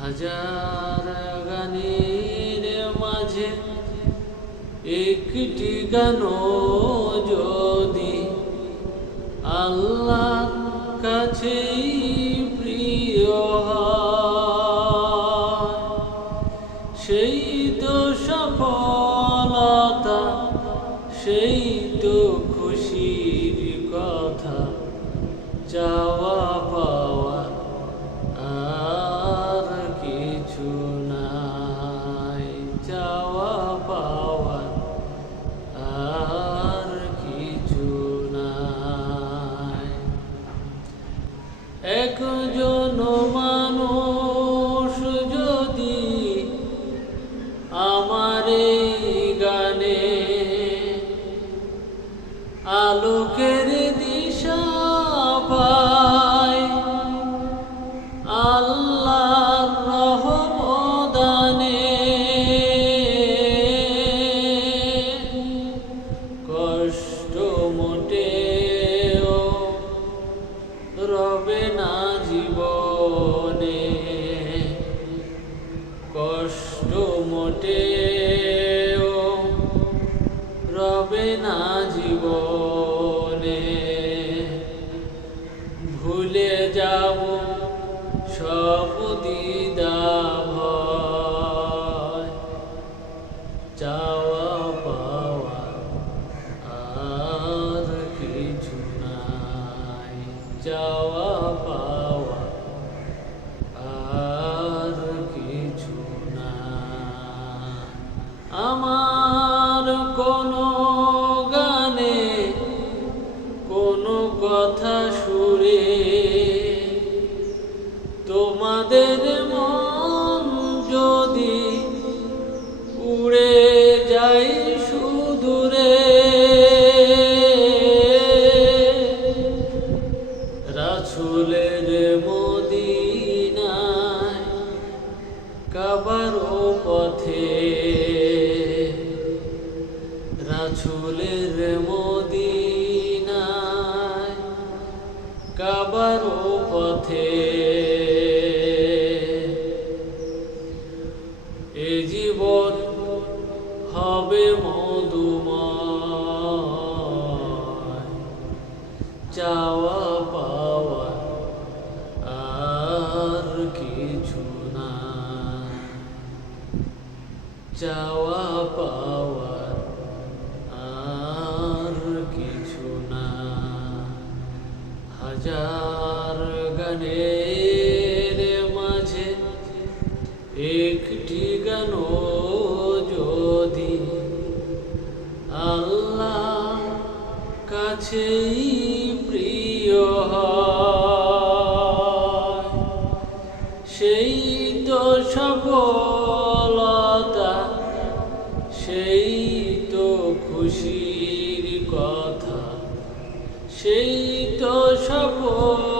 হাজার গানের মাঝে একটি গান যদি আল্লাহ কাছে একজন মানুষ যদি আমার গানে আলোকের দিশা পায় আল্লাহর রহমদানে মোটেও রবে না জীবনে। ভুলে যাব সব দিদা তোমাদের মন যদি উড়ে যাই সুদূরে। রাসুলের মদিনায় কাবার পথে। রাসুলের মদিনায় কাবার পথে। এ জীবন হবে মধুময়, চাওয়া পাওয়া আর কিছু না। চাওয়া পাওয়া আর কিছু না। হাজার গানের কাছেই প্রিয় সেই তো সফলতা সেই তো খুশির কথা সেই তো সফলতা সেই